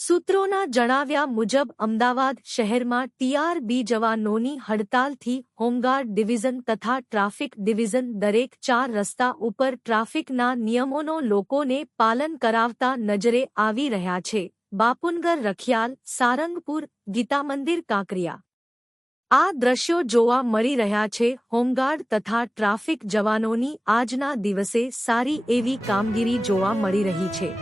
સૂત્રોના જણાવ્યા મુજબ અમદાવાદ શહેરમાં ટીઆરબી જવાનોની હડતાલથી હોમગાર્ડ ડિવિઝન તથા ટ્રાફિક ડિવિઝન દરેક 4 રસ્તા ઉપર ટ્રાફિકના નિયમોનો લોકોને પાલન કરાવતા નજરે આવી રહ્યા છે. બાપુનગર રખિયાલ, સારંગપુર, ગીતામંદિર, કાંકરિયા આ દ્રશ્યો જોવા મળી રહ્યા છે. હોમગાર્ડ તથા ટ્રાફિક જવાનોની આજના દિવસે સારી એવી કામગીરી જોવા મળી રહી છે.